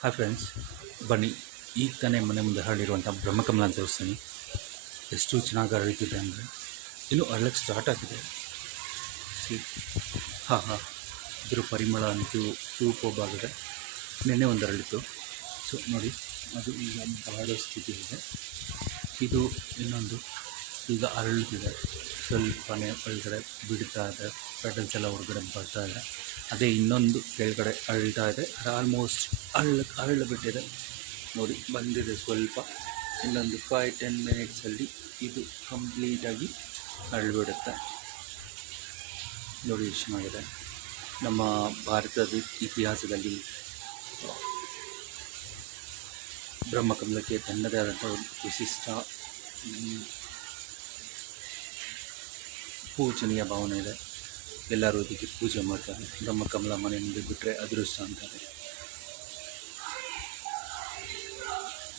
Hi friends, ಬನ್ನಿ ಈಗ ತಾನೇ ಮನೆ ಮುಂದೆ ಹರಡಿರುವಂಥ ಬ್ರಹ್ಮಕಮಲ ಅಂತ ತೋರಿಸ್ತೀನಿ. ಎಷ್ಟು ಚೆನ್ನಾಗಿ ಹರಡ್ತಿದೆ ಅಂದರೆ ಇನ್ನೂ ಅರಳಕ್ಕೆ ಸ್ಟಾರ್ಟ್ ಆಗಿದೆ. ಹಾಂ ಹಾಂ, ಇದ್ರ ಪರಿಮಳ ಅಂತೂ ಸೂಪರ್ಬ್ ಆಗಿದೆ. ನೆನ್ನೆ ಒಂದು ಹರಳಿತ್ತು. ಸೊ ನೋಡಿ, ಅದು ಈಗ ಬಾಡೋ ಸ್ಥಿತಿ ಇದೆ. ಇದು ಇನ್ನೊಂದು ಈಗ ಅರಳುತ್ತಿದೆ. ಸ್ವಲ್ಪನೇ ಒಳಗಡೆ ಬಿಡ್ತಾ ಇದೆ, ಪೆಟಲ್ಸ್ ಎಲ್ಲ ಹೊರಗಡೆ ಬರ್ತಾ ಇದೆ. ಅದೇ ಇನ್ನೊಂದು ಕೆಳಗಡೆ ಅರಳ್ತಾ ಇದೆ. ಆಲ್ಮೋಸ್ಟ್ ಅರಳು ಬಿಟ್ಟಿದೆ. ನೋಡಿ, ಬಂದಿದೆ ಸ್ವಲ್ಪ. ಇನ್ನೊಂದು 5-10 ಮಿನಿಟ್ಸಲ್ಲಿ ಇದು ಕಂಪ್ಲೀಟಾಗಿ ಅರಳಿಬಿಡುತ್ತೆ. ನೋಡಿ ಎಷ್ಟು ಚೆನ್ನಾಗಿದೆ. ನಮ್ಮ ಭಾರತದ ಇತಿಹಾಸದಲ್ಲಿ ಬ್ರಹ್ಮಕಮಲಕ್ಕೆ ತನ್ನದೇ ಆದಂಥ ಒಂದು ವಿಶಿಷ್ಟ ಪೂಜನೀಯ ಭಾವನೆ ಇದೆ. ಎಲ್ಲರೂ ಇದಕ್ಕೆ ಪೂಜೆ ಮಾಡ್ತಾರೆ. ಬ್ರಹ್ಮಕಮಲ ಮನೆ ಮುಂದೆ ಬಿಟ್ಟರೆ ಅದೃಷ್ಟ ಅಂತಾರೆ.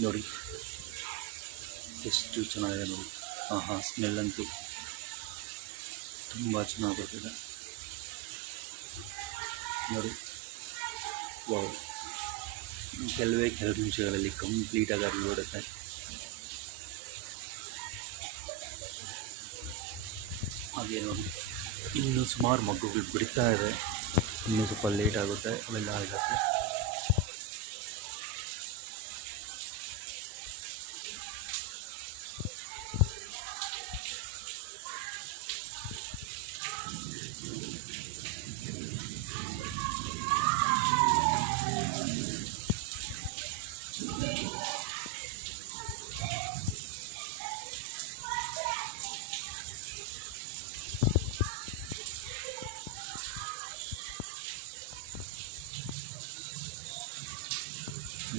ನೋಡಿ ಎಷ್ಟು ಚೆನ್ನಾಗಿದೆ ನೋಡಿ. ಹಾಂ, ಸ್ಮೆಲ್ ಅಂತೂ ತುಂಬ ಚೆನ್ನಾಗಿ ಬರ್ತಿದೆ ನೋಡಿ. ವಾವ್, ಕೆಲವು ನಿಮಿಷಗಳಲ್ಲಿ ಕಂಪ್ಲೀಟಾಗಿ ಅರಳಿಬಿಡುತ್ತೆ. ಹಾಗೆ ನೋಡಿ, ಇನ್ನೂ ಸುಮಾರು ಮಗ್ಗುಗಳು ಬಿಡ್ತಾ ಇದೆ. ಇನ್ನೂ ಸ್ವಲ್ಪ ಲೇಟ್ ಆಗುತ್ತೆ, ಅವೆಲ್ಲ ಆಗುತ್ತೆ.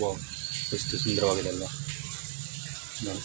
ವಾವ್, ಎಷ್ಟು ಸುಂದರವಾಗಿದೆ ಅಲ್ವಾ ನೋಡಿ.